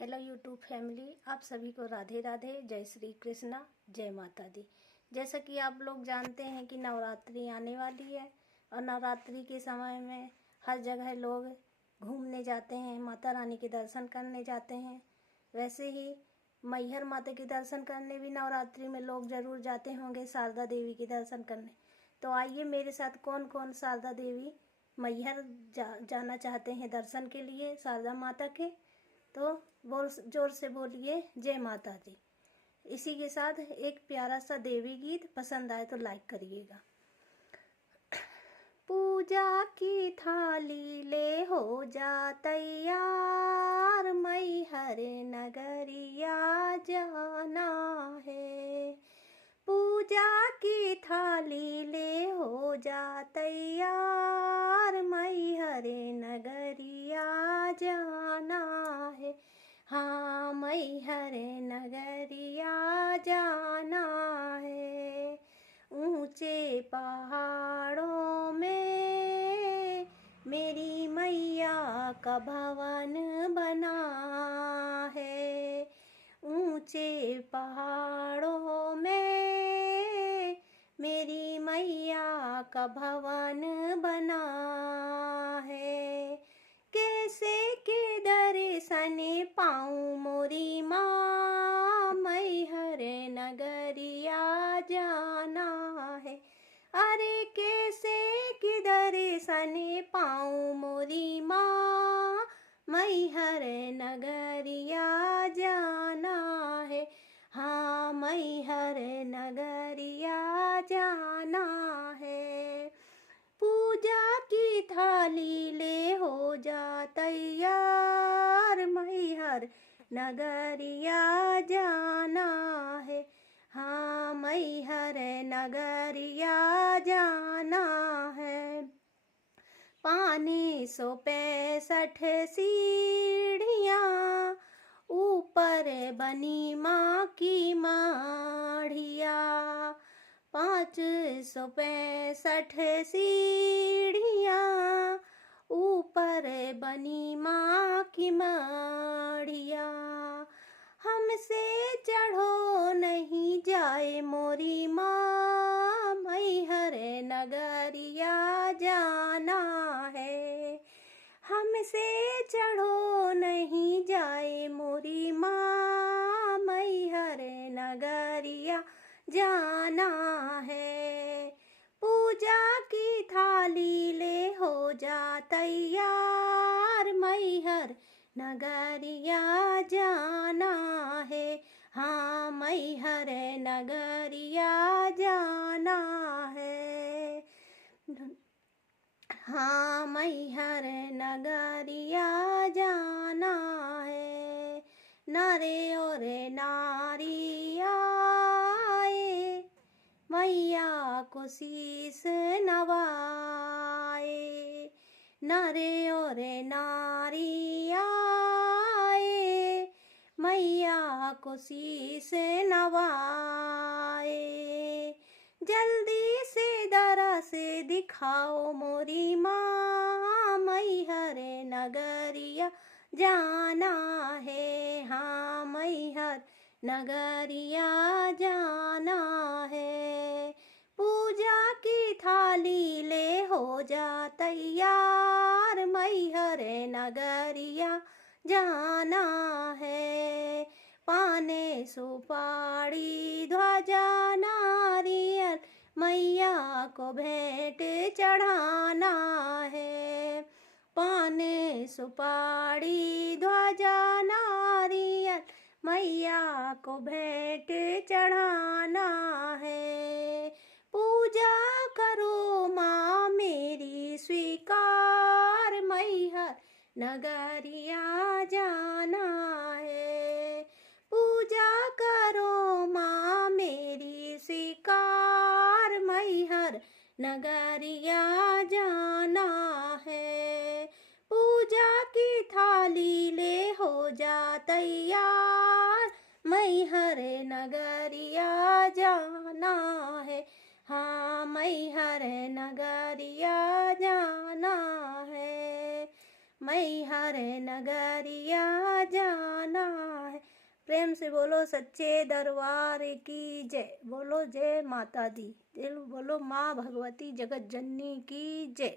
Hello YouTube family, आप सभी को राधे राधे, जय श्री कृष्णा, जय माता दी। जैसा कि आप लोग जानते हैं कि नवरात्रि आने वाली है और नवरात्रि के समय में हर जगह लोग घूमने जाते हैं, माता रानी के दर्शन करने जाते हैं। वैसे ही मैहर माता के दर्शन करने भी नवरात्रि में लोग ज़रूर जाते होंगे, शारदा देवी के दर्शन करने। तो आइए मेरे साथ कौन कौन शारदा देवी मैहर जाना चाहते हैं दर्शन के लिए शारदा माता के, तो बोल जोर से बोलिए जय माता दी। इसी के साथ एक प्यारा सा देवी गीत पसंद आए तो लाइक करिएगा। पूजा की थाली ले हो जा तैयार, मैहर नगरिया जाना है। पूजा की थाली ले हो जा तैयार, मैहर नगरिया जाना है। हाँ, मैहर नगरिया जाना है। ऊंचे पहाड़ों में मेरी मैया का भवन बना है। ऊंचे पहाड़ों में मेरी मैया का भवन बना है। कैसे के दर्शन पाऊँ मोरी माँ, मैहर नगरिया जाना है। अरे कैसे के दर्शन पाऊँ मोरी माँ, मैहर नगरिया जाना है। हाँ, मैहर नगरिया जाना है। पूजा की थाली ले हो जा तैयार, मैहर नगरिया जाना है। हाँ, मैहर नगरिया जाना है। 565 सीढ़ियाँ ऊपर बनी माँ की माढ़िया। 565 सीढ़ियाँ ऊपर बनी माँ की माढ़िया। हमसे चढ़ो नहीं जाए मोरी माँ, मैहर नगरिया जाना है। हमसे चढ़ो नहीं जाए मोरी माँ, मैहर नगरिया जाना है। पूजा की थाली ले हो जा तैयार, मैहर नगरिया जाना है। हाँ, मैहर नगरिया जाना है। हाँ, मैहर नगरिया जाना है। नरे और नारी आए, मैया को शीस नवाए। नरे और नारी आए, मैया को शीस नवाए। जल्दी से दरस दिखाओ मोरी माँ, मैहर नगरिया जाना है। हाँ, मैहर नगरिया जाना है। पूजा की थाली ले हो जा तैयार, मैहर नगरिया जाना है। पाने सुपारी ध्वजा नारियल मैया को भेंट चढ़ाना है। पाने सुपारी ध्वजा नारियल मैया को भेंट चढ़ाना है। पूजा करो माँ मेरी स्वीकार, मैहर नगरिया जाना है। पूजा करो माँ मेरी स्वीकार, मैहर नगरिया जाना है। पूजा की थाली ले हो जा तैयार, मैहर नगरिया जाना है। हाँ, मैहर नगरिया जाना है। मैहर नगरिया जाना प्रेम से बोलो सच्चे दरबार की जय। बोलो जय माता दी। बोलो माँ भगवती जगत जननी की जय।